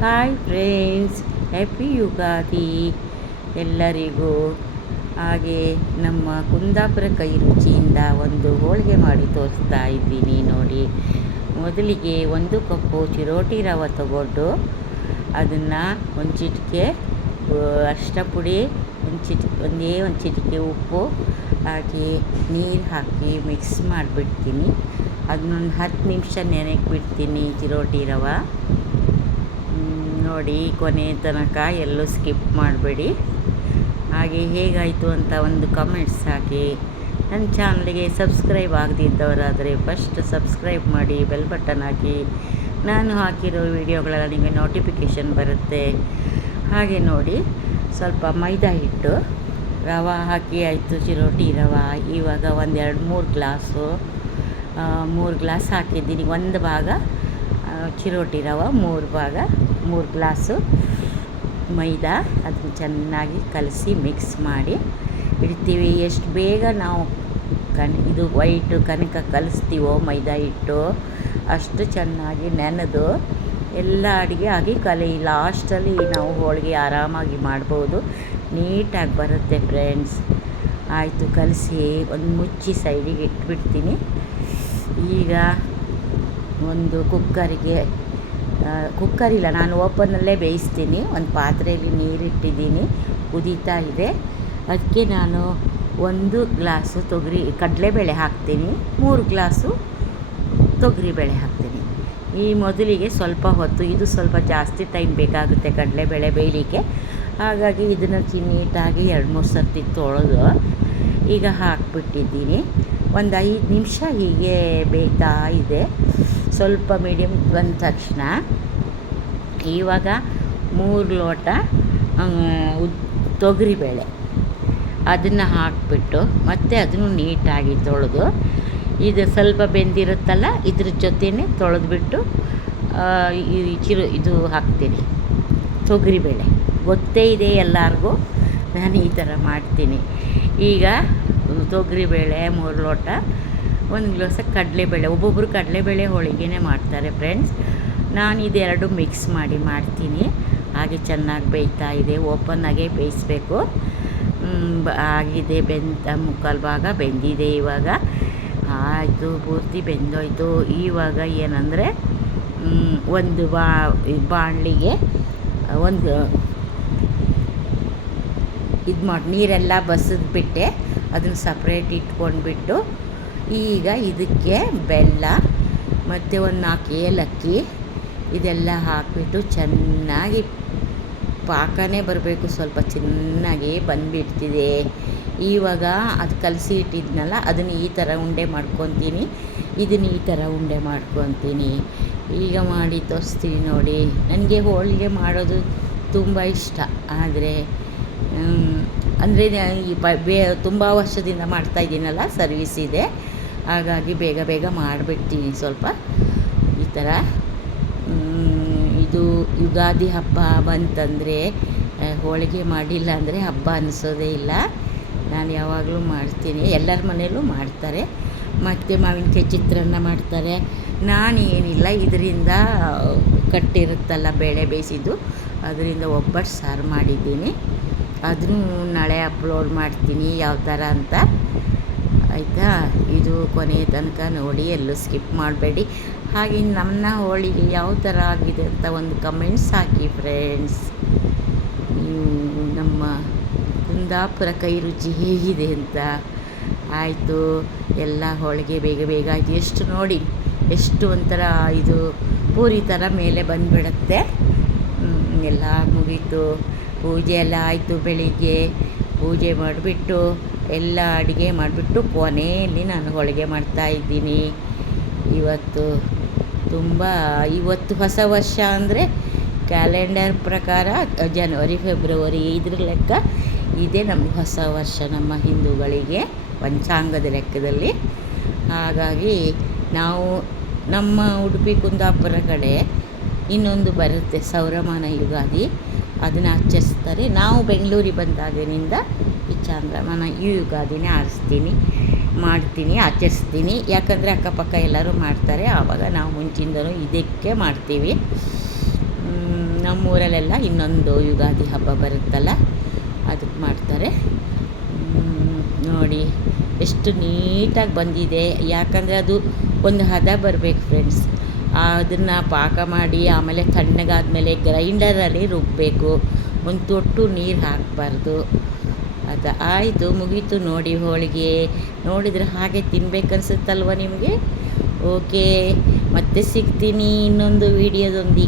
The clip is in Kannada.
ಹಾಯ್ ಫ್ರೆಂಡ್ಸ್ ಹ್ಯಾಪಿ ಯುಗಾದಿ ಎಲ್ಲರಿಗೂ ಹಾಗೆ ನಮ್ಮ ಕುಂದಾಪುರ ಕೈ ರುಚಿಯಿಂದ ಒಂದು ಹೋಳಿಗೆ ಮಾಡಿ ತೋರಿಸ್ತಾ ಇದ್ದೀನಿ ನೋಡಿ. ಮೊದಲಿಗೆ ಒಂದು ಕಪ್ಪು ಚಿರೋಟಿ ರವೆ ತಗೊಂಡು ಅದನ್ನು ಒಂದು ಚಿಟಿಕೆ ಅಷ್ಟ ಪುಡಿ, ಒಂದು ಚಿಟಿ, ಒಂದೇ ಒಂದು ಚಿಟಿಕೆ ಉಪ್ಪು ಹಾಕಿ ನೀರು ಹಾಕಿ ಮಿಕ್ಸ್ ಮಾಡಿಬಿಡ್ತೀನಿ. ಅದನ್ನೊಂದು ಹತ್ತು ನಿಮಿಷ ನೆನೆಕ್ಬಿಡ್ತೀನಿ ಚಿರೋಟಿ ರವೆ. ನೋಡಿ ಕೊನೆ ತನಕ ಎಲ್ಲೂ ಸ್ಕಿಪ್ ಮಾಡಬೇಡಿ. ಹಾಗೆ ಹೇಗಾಯಿತು ಅಂತ ಒಂದು ಕಮೆಂಟ್ಸ್ ಹಾಕಿ. ನನ್ನ ಚಾನಲ್ಗೆ ಸಬ್ಸ್ಕ್ರೈಬ್ ಆಗದಿದ್ದವರಾದರೆ ಫಸ್ಟ್ ಸಬ್ಸ್ಕ್ರೈಬ್ ಮಾಡಿ ಬೆಲ್ ಬಟನ್ ಹಾಕಿ. ನಾನು ಹಾಕಿರೋ ವಿಡಿಯೋಗಳೆಲ್ಲ ನಿಮಗೆ ನೋಟಿಫಿಕೇಷನ್ ಬರುತ್ತೆ. ಹಾಗೆ ನೋಡಿ, ಸ್ವಲ್ಪ ಮೈದಾ ಹಿಟ್ಟು, ರವೆ ಹಾಕಿ ಆಯಿತು, ಚಿರೋಟಿ ರವೆ. ಇವಾಗ ಒಂದೆರಡು ಮೂರು ಗ್ಲಾಸು ಮೂರು ಗ್ಲಾಸ್ ಹಾಕಿದ್ದೀನಿ. ಒಂದು ಭಾಗ ಚಿರೋಟಿ ರವೆ, ಮೂರು ಭಾಗ ಮೂರು ಗ್ಲಾಸು ಮೈದಾ, ಅದನ್ನು ಚೆನ್ನಾಗಿ ಕಲಸಿ ಮಿಕ್ಸ್ ಮಾಡಿ ಇಡ್ತೀವಿ. ಎಷ್ಟು ಬೇಗ ನಾವು ಕನ್, ಇದು ವೈಟು ಕನಕ ಕಲಿಸ್ತೀವೋ ಮೈದಾ ಹಿಟ್ಟು, ಅಷ್ಟು ಚೆನ್ನಾಗಿ ನೆನೆದು ಎಲ್ಲ ಅಡುಗೆ ಆಗಿ ಕಲಿ, ಲಾಸ್ಟಲ್ಲಿ ನಾವು ಹೋಳಿಗೆ ಆರಾಮಾಗಿ ಮಾಡ್ಬೋದು. ನೀಟಾಗಿ ಬರುತ್ತೆ ಫ್ರೆಂಡ್ಸ್ ಆಯಿತು, ಕಲಸಿ ಒಂದು ಮುಚ್ಚಿ ಸೈಡಿಗೆ ಇಟ್ಬಿಡ್ತೀನಿ. ಈಗ ಒಂದು ಕುಕ್ಕರಿಗೆ ಕುಕ್ಕರ್ ಇಲ್ಲ ನಾನು ಓಪನಲ್ಲೇ ಬೇಯಿಸ್ತೀನಿ. ಒಂದು ಪಾತ್ರೆಯಲ್ಲಿ ನೀರಿಟ್ಟಿದ್ದೀನಿ. ಕುದೀತಾ ಇದೆ. ಅದಕ್ಕೆ ನಾನು ಒಂದು ಗ್ಲಾಸು ತೊಗರಿ, ಕಡಲೆಬೇಳೆ ಹಾಕ್ತೀನಿ. ಮೂರು ಗ್ಲಾಸು ತೊಗರಿಬೇಳೆ ಹಾಕ್ತೀನಿ. ಈ ಮೊದಲಿಗೆ ಸ್ವಲ್ಪ ಹೊತ್ತು, ಇದು ಸ್ವಲ್ಪ ಜಾಸ್ತಿ ಟೈಮ್ ಬೇಕಾಗುತ್ತೆ ಕಡಲೆಬೇಳೆ ಬೇಯಲಿಕ್ಕೆ. ಹಾಗಾಗಿ ಇದನ್ನು ನೀಟಾಗಿ ಎರಡು ಮೂರು ಸರ್ತಿ ತೊಳೆದು ಈಗ ಹಾಕ್ಬಿಟ್ಟಿದ್ದೀನಿ. ಒಂದು ಐದು ನಿಮಿಷ ಹೀಗೆ ಬೇಯ್ತಾ ಇದೆ. ಸ್ವಲ್ಪ ಮೀಡಿಯಮ್ ಬಂದ ತಕ್ಷಣ ಇವಾಗ ಮೂರು ಲೋಟ ಉದ್ ತೊಗರಿಬೇಳೆ ಅದನ್ನು ಹಾಕಿಬಿಟ್ಟು ಮತ್ತೆ ಅದನ್ನು ನೀಟಾಗಿ ತೊಳೆದು, ಇದು ಸ್ವಲ್ಪ ಬೆಂದಿರುತ್ತಲ್ಲ, ಇದ್ರ ಜೊತೆನೇ ತೊಳೆದ್ಬಿಟ್ಟು ಈ ಚಿರು, ಇದು ಹಾಕ್ತೀನಿ. ತೊಗರಿಬೇಳೆ ಗೊತ್ತೇ ಇದೆ ಎಲ್ಲರಿಗೂ, ನಾನು ಈ ಥರ ಮಾಡ್ತೀನಿ. ಈಗ ತೊಗರಿಬೇಳೆ ಮೂರು ಲೋಟ ಒಂದು ಗ್ಲಾಸ ಕಡಲೆಬೇಳೆ ಒಬ್ಬೊಬ್ಬರು ಕಡಲೆಬೇಳೆ ಹೋಳಿಗೆನೇ ಮಾಡ್ತಾರೆ ಫ್ರೆಂಡ್ಸ್ ನಾನು ಇದೆರಡು ಮಿಕ್ಸ್ ಮಾಡಿ ಮಾಡ್ತೀನಿ. ಹಾಗೆ ಚೆನ್ನಾಗಿ ಬೇಯ್ತಾ ಇದೆ ಓಪನ್ನಾಗೆ ಬೇಯಿಸ್ಬೇಕು. ಆಗಿದೆ, ಬೆಂದ, ಮುಕ್ಕಾಲು ಭಾಗ ಬೆಂದಿದೆ ಇವಾಗ. ಆಯಿತು, ಪೂರ್ತಿ ಬೆಂದೋಯ್ತು. ಇವಾಗ ಏನಂದರೆ ಒಂದು ಬಾ, ಬಾಣಲಿಗೆ ಒಂದು ಇದು ಮಾಡಿ ನೀರೆಲ್ಲ ಬಸಿದ್ಬಿಟ್ಟೆ ಅದನ್ನು ಸಪ್ರೇಟ್ ಇಟ್ಕೊಂಡ್ಬಿಟ್ಟು ಈಗ ಇದಕ್ಕೆ ಬೆಲ್ಲ, ಮತ್ತು ಒಂದು ನಾಲ್ಕು ಏಲಕ್ಕಿ ಇದೆಲ್ಲ ಹಾಕಿಬಿಟ್ಟು ಚೆನ್ನಾಗಿ ಪಾಕನೇ ಬರಬೇಕು, ಸ್ವಲ್ಪ ಚೆನ್ನಾಗಿ ಬಂದುಬಿಡ್ತಿದೆ. ಇವಾಗ ಅದು ಕಲಸಿ ಇಟ್ಟಿದ್ನಲ್ಲ, ಅದನ್ನು ಈ ಥರ ಉಂಡೆ ಮಾಡ್ಕೊತೀನಿ, ಇದನ್ನು ಈ ಥರ ಉಂಡೆ ಮಾಡ್ಕೊತೀನಿ. ಈಗ ಮಾಡಿ ತೋರಿಸ್ತೀನಿ ನೋಡಿ. ನನಗೆ ಹೋಳಿಗೆ ಮಾಡೋದು ತುಂಬ ಇಷ್ಟ, ಆದರೆ ಅಂದರೆ ಈ ಬೇ ತುಂಬ ವರ್ಷದಿಂದ ಮಾಡ್ತಾ ಇದ್ದೀನಲ್ಲ ಸರ್ವಿಸ್ ಇದೆ. ಹಾಗಾಗಿ ಬೇಗ ಬೇಗ ಮಾಡಿಬಿಡ್ತೀನಿ ಸ್ವಲ್ಪ. ಈ ಥರ ಇದು ಯುಗಾದಿ ಹಬ್ಬ ಬಂತಂದರೆ ಹೋಳಿಗೆ ಮಾಡಿಲ್ಲ ಅಂದರೆ ಹಬ್ಬ ಅನಿಸೋದೇ ಇಲ್ಲ. ನಾನು ಯಾವಾಗಲೂ ಮಾಡ್ತೀನಿ. ಎಲ್ಲರ ಮನೆಯಲ್ಲೂ ಮಾಡ್ತಾರೆ. ಮತ್ತು ಮಾವಿನಕಾಯಿ ಚಿತ್ರಾನ್ನ ಮಾಡ್ತಾರೆ. ನಾನು ಏನಿಲ್ಲ ಇದರಿಂದ ಕಟ್ಟಿರುತ್ತಲ್ಲ ಬೇಳೆ ಬೇಯಿಸಿದ್ದು, ಅದರಿಂದ ಒಬ್ಬಟ್ಟು ಸಾರು ಮಾಡಿದ್ದೀನಿ. ಅದನ್ನು ನಾಳೆ ಅಪ್ಲೋಡ್ ಮಾಡ್ತೀನಿ ಯಾವ ಥರ ಅಂತ. ಆಯಿತಾ? ಇದು ಕೊನೆಯ ತನಕ ನೋಡಿ, ಎಲ್ಲೂ ಸ್ಕಿಪ್ ಮಾಡಬೇಡಿ. ಹಾಗೆ ನನ್ನ ಹೋಳಿಗೆ ಯಾವ ಥರ ಆಗಿದೆ ಅಂತ ಒಂದು ಕಮೆಂಟ್ಸ್ ಹಾಕಿ ಫ್ರೆಂಡ್ಸ್ ನೀವು ನಮ್ಮ ಕುಂದಾಪುರ ಕೈ ರುಚಿ ಹೇಗಿದೆ ಅಂತ. ಆಯಿತು, ಎಲ್ಲ ಹೋಳಿಗೆ ಬೇಗ ಬೇಗ ಆಯಿತು. ಎಷ್ಟು ನೋಡಿ, ಎಷ್ಟು ಒಂಥರ ಇದು ಪೂರಿ ಥರ ಮೇಲೆ ಬಂದುಬಿಡತ್ತೆ. ಎಲ್ಲ ಮುಗೀತು. ಪೂಜೆ ಎಲ್ಲ ಆಯಿತು ಬೆಳಿಗ್ಗೆ. ಪೂಜೆ ಮಾಡಿಬಿಟ್ಟು ಎಲ್ಲ ಅಡುಗೆ ಮಾಡಿಬಿಟ್ಟು ಕೊನೆಯಲ್ಲಿ ನಾನು ಹೋಳಿಗೆ ಮಾಡ್ತಾ ಇದ್ದೀನಿ. ಇವತ್ತು ತುಂಬ, ಇವತ್ತು ಹೊಸ ವರ್ಷ ಅಂದರೆ ಕ್ಯಾಲೆಂಡರ್ ಪ್ರಕಾರ ಜನವರಿ, ಫೆಬ್ರವರಿ ಇದ್ರ ಲೆಕ್ಕ ಇದೇ ನಮ್ಮ ಹೊಸ ವರ್ಷ ನಮ್ಮ ಹಿಂದೂಗಳಿಗೆ ಪಂಚಾಂಗದ ಲೆಕ್ಕದಲ್ಲಿ. ಹಾಗಾಗಿ ನಾವು ನಮ್ಮ ಉಡುಪಿ ಕುಂದಾಪುರ ಕಡೆ ಇನ್ನೊಂದು ಬರುತ್ತೆ ಸೌರಮಾನ ಯುಗಾದಿ. ಅದನ್ನು ಆಚರಿಸ್ತಾರೆ. ನಾವು ಬೆಂಗಳೂರಿಗೆ ಬಂದಾಗಿನಿಂದ ಚಾಂದ್ರಮಾನ, ಈ ಯುಗಾದಿನೇ ಆರಿಸ್ತೀನಿ, ಮಾಡ್ತೀನಿ, ಆಚರಿಸ್ತೀನಿ. ಯಾಕಂದರೆ ಅಕ್ಕಪಕ್ಕ ಎಲ್ಲರೂ ಮಾಡ್ತಾರೆ. ಆವಾಗ ನಾವು ಮುಂಚಿಂದನೂ ಇದಕ್ಕೆ ಮಾಡ್ತೀವಿ. ನಮ್ಮೂರಲ್ಲೆಲ್ಲ ಇನ್ನೊಂದು ಯುಗಾದಿ ಹಬ್ಬ ಬರುತ್ತಲ್ಲ, ಅದಕ್ಕೆ ಮಾಡ್ತಾರೆ. ನೋಡಿ, ಎಷ್ಟು ನೀಟಾಗಿ ಬಂದಿದೆ. ಯಾಕಂದರೆ ಅದು ಒಂದು ಹದ ಬರಬೇಕು ಫ್ರೆಂಡ್ಸ್ ಅದನ್ನು ಪಾಕ ಮಾಡಿ ಆಮೇಲೆ ತಣ್ಣಗಾದಮೇಲೆ ಗ್ರೈಂಡರಲ್ಲಿ ರುಬ್ಬಬೇಕು ಒಂದು ತೊಟ್ಟು ನೀರು ಹಾಕಬಾರ್ದು. ಅದು ಆಯಿತು, ಮುಗೀತು ನೋಡಿ ಹೋಳಿಗೆ. ನೋಡಿದರೆ ಹಾಗೆ ತಿನ್ಬೇಕನ್ಸುತ್ತಲ್ವ ನಿಮಗೆ? ಓಕೆ ಮತ್ತೆ ಸಿಗ್ತೀನಿ ಇನ್ನೊಂದು ವಿಡಿಯೋದೊಂದಿಗೆ.